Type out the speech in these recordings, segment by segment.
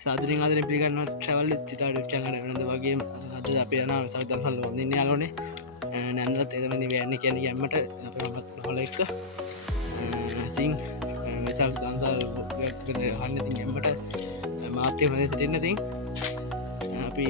සාදරයෙන් ආදරයෙන් පිළිගන්නවා ට්‍රැවල් චිතාඩු චැනල් වෙනද වගේ අද අපි යනවා සෞදන්සල් වඳින්න යාළුවනේ නැන්දලත් එතනදී වෙන්නේ කියන්නේ ගැම්මට අපේ හොල එක ඉතින් විසල් දන්සල් අහන්න ඉතින් ගැම්මට මාත්‍ය හොඳ සිටින්න ඉතින් අපි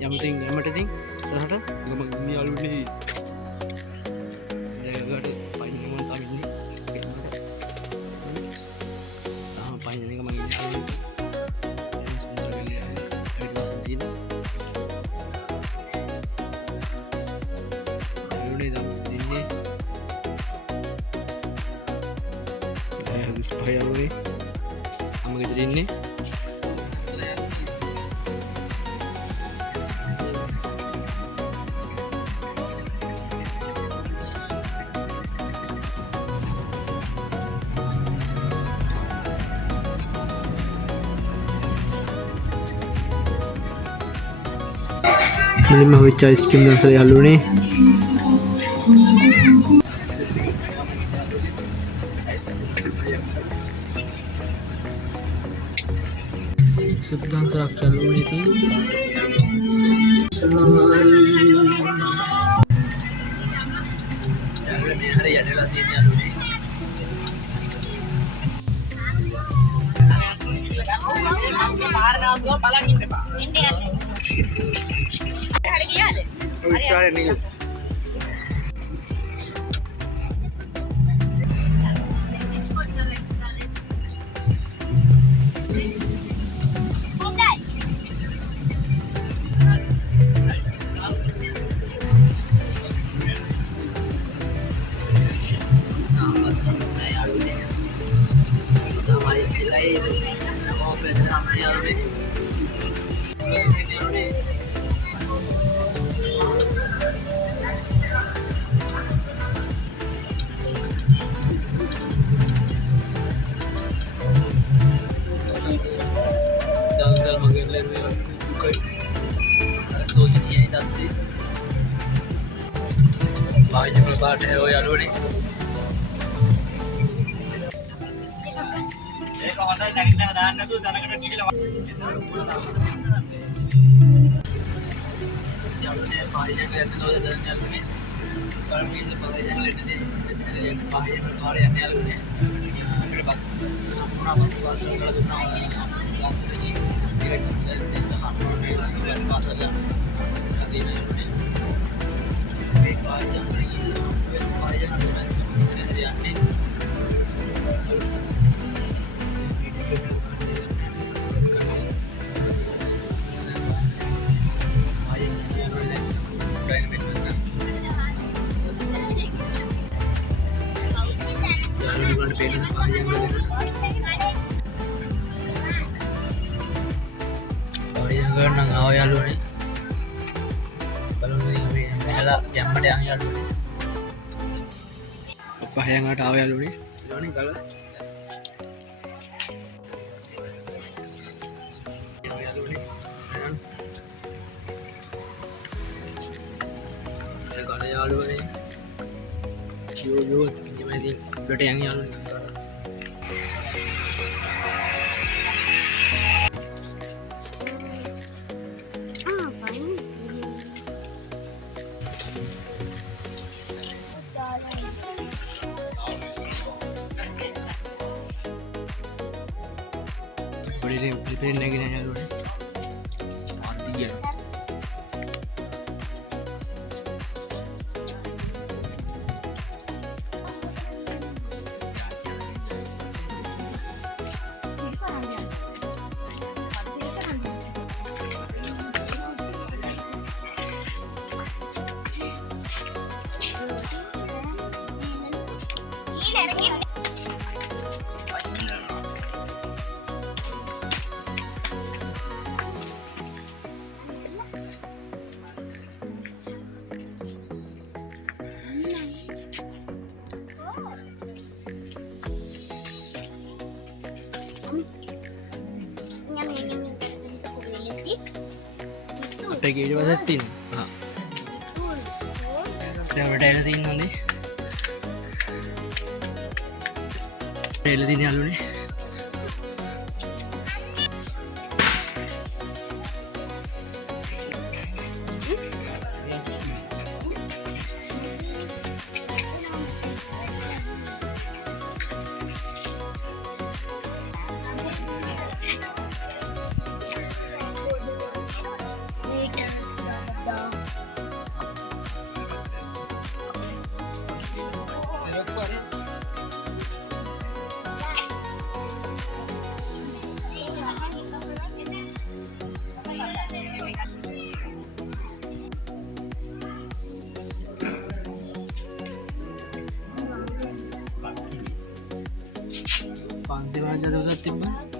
යමු ඉතින් ගැම්මට ඉතින් ඉස්සරහට මම යාළුවනේ දෙකට පයින් මම කමින්නේ ගැම්මට පයින් එක මම පහයාලුවේ අම ගෙදරන්නේ ඉතින් මම විචාර ස්කිම් දන්සල යාළුවනේ සුද්දන් සරක් යාළුවනේ ඉතින් යාළුවනේ හරි යටලා තියෙන යාළුවනේ පාරනාව බලන් ඉන්න බා එන්නේ යන්නේ හරි ගියාද ඔය ඉස්සරහට නිල් बात है वो यार एक होता है तरीका दान ना तो दाना का किलो यार पाई जंग लेते तो दान यार में पर भी से पाई जंग लेते थे पाई जंग वाले यार ने फिर बात पूरा बात पास कर देना बात की ये का सामने में पास हो गया आदि में एक बार जब आओ याළුවනේ බලන්න මේ මෙහලා යම්මට යන් याළුවනේ පහයන්කට ආව याළුවනේ ඊළඟ ගල याළුවනේ සගල याළුවනේ යෝ ඉතින් උඩට යන් याළුවනේ प्रिपेयर नहीं किया यार उन्हें आती है අපේ ඊට තියෙනවා දැන් ටයිල තියෙනවනේ ටයිල තියෙන යාළුවනේ අද උදත් තිබ්බා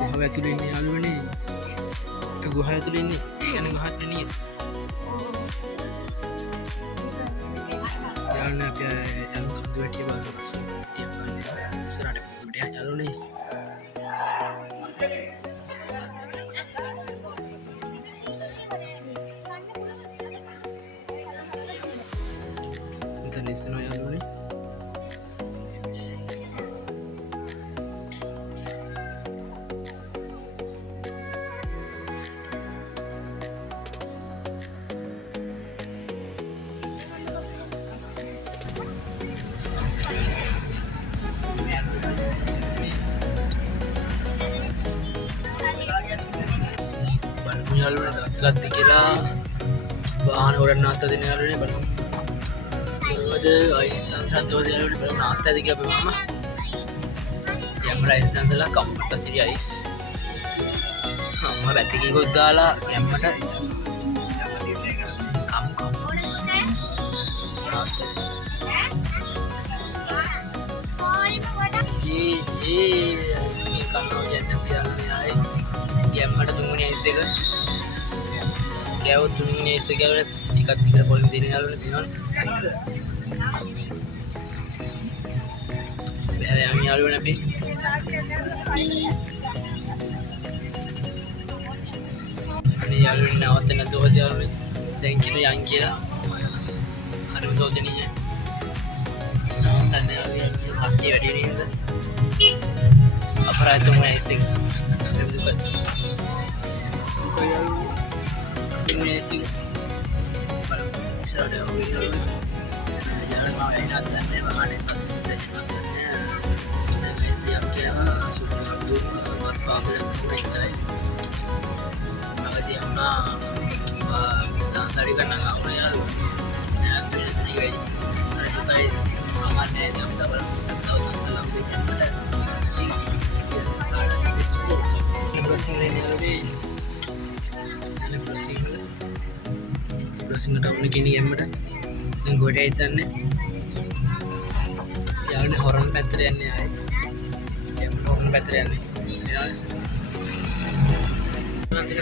ගුහාව ඇතුළේ ඉන්නේ යාළුවනේ ගුහාව ඇතුළේ ඉන්නේ යන ගුහාව ඇතුළේ ඉන්නේ යාළුවනේ අපි යන කඳු වැටිය බලන්න පස්සේ ඉස්සරහට පිටට යන්න යාළුවනේ මෙතන ඉස්සනවා යාළුවනේ යාළුවනේ දක්ලත් කියලා වාහන ගොඩක් නාස්තා දෙන යාළුවනේ බලමු මොනවද අයිස් තන්ත්‍රවද යාළුවනේ බලමු නාස්තාද කියලා බලමු යම්මර අයිස් තන්ත්‍රලා කම්පටසිරි අයිස් අම්මා පැතිකේ ගොඩ දාලා යම්මට යම්මට තුන්වෙනි අයිස් එක ගැවුත් තුන්වෙනි අයිස් එක ගැවුනේ ටිකක් ටිකක් පොල් දෙන යාළුවනේ දෙනවනේ බැලේ යම් යාළුවනේ අපි අනේ යාළුවනේ නවත්ත නැතුව යාළුවනේ දැන් කියන යන් කියලා අර උදෝදෙනිය නවත්තන්නේ යාළුවනේ කට්ටිය වැඩි නේද අපරාධ තුන්වෙනි අයිස් එක Amazing. Isada jalan mau enak dan memang enak dan makannya dan guys tiap kira sudah dulu buat bagus dan pemerintah maka dia mah bisa tadi kan nggak mau ya dan beda tadi guys ada juga makannya dia minta berpisah tahu tak salam dengan pada Isada di sekolah browsing lainnya lebih browsing කට අපිට ගෙනිය යන්නට දැන් ගොඩේ හිටන්නේ යාළුවනේ හොරන් පැත්තට යන්නේ ආයේ යම් හොරන් පැත්තට යන්නේ යාළුවනේ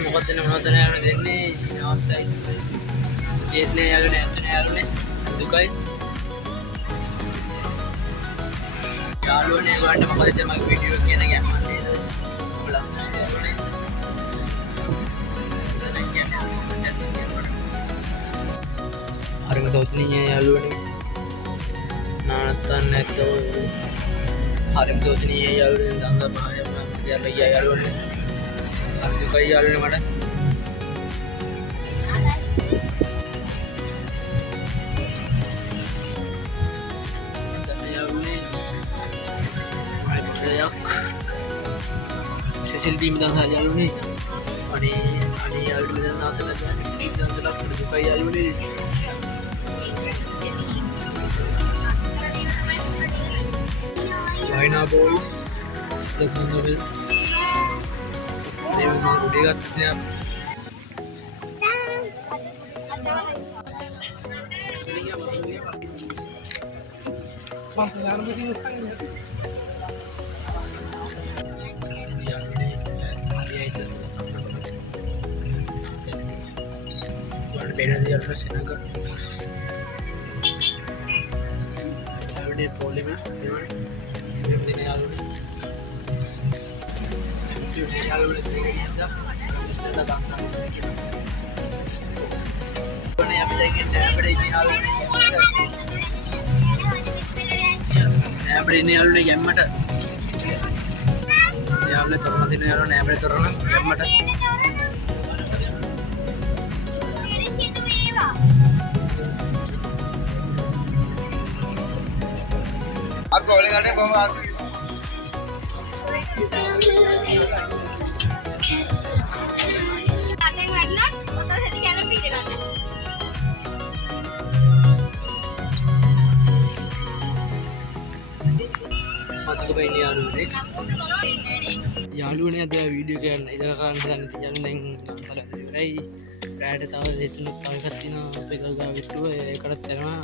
මොකක්ද දෙන්නේ මොනවද යාළුවනේ දෙන්නේ නවත්තයි ඒත් නෑ යාළුවනේ ඇත්තනේ යාළුවනේ දුකයි යාළුවනේ ඔයාලට මොකද මගේ වීඩියෝ එක කියන ගැම්මන් නේද ප්ලස් නේද යාළුවනේ හරිම සෞතුනීය යාළුවනේ නානත්තන් නැත්තෝ හරිම සෞතුනීය යාළුවනේ දන්දා පහයම කියලා ගියා යාළුවනේ හරි දුකයි යාළුවනේ මට දැන් යාළුවනේ මයික් සිසිල් බීම දාලා යාළුවනේ අනේ යාළුවනේ දැන් නාතලා දැන් ස්පීඩ් දාලා දුකයි යාළුවනේ China boys, देखो तो भी देव माँ उड़ेगा कितने आप बेड़ा दिया था सेना का पोली में देने आलूने आलूने से गया दूसरे का काम था इसको ने अभी जाके बड़े की आलूने අපිට ඉන්නේ යාළුවනේ ගැම්මට යාළුවනේ තොරණ දින යාළුවනේ අපිට තොරණ ගැම්මට aku oleh kadang bawa aku යාළුවනේ අද වීඩියෝ කරන්න ඉදලා කරන්න හදන්න යාළුවෝ දැන් අන්සල ඉවරයි රැට තව දෙතුනක් තව එකක් තියෙනවා අපේ ගාව විට්ටුව ඒකටත් යනවා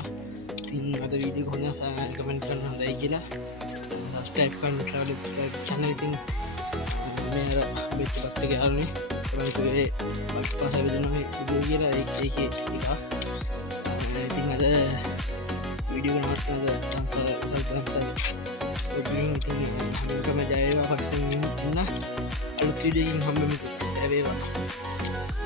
ඉතින් අද වීඩියෝ හොඳ කමෙන්ට් කරන්න හොඳයි කියලා සබ්ස්ක්‍රයිබ් කරන්න ට්‍රැවල් channel ඉතින් මේ අර බෙට් එකත් එක යාළුවනේ තමයි පස්සේ වෙනවා වීඩියෝ කියලා ඒකේ ටිකක් ඉතින් අද වීඩියෝ නවත්තනද ඉතින් හැමෝටම ජය වේවා පරිස්සමෙන් ඉන්න අලුත් වීඩියෝ එකකින් හම්බෙමු. ලැබේවා.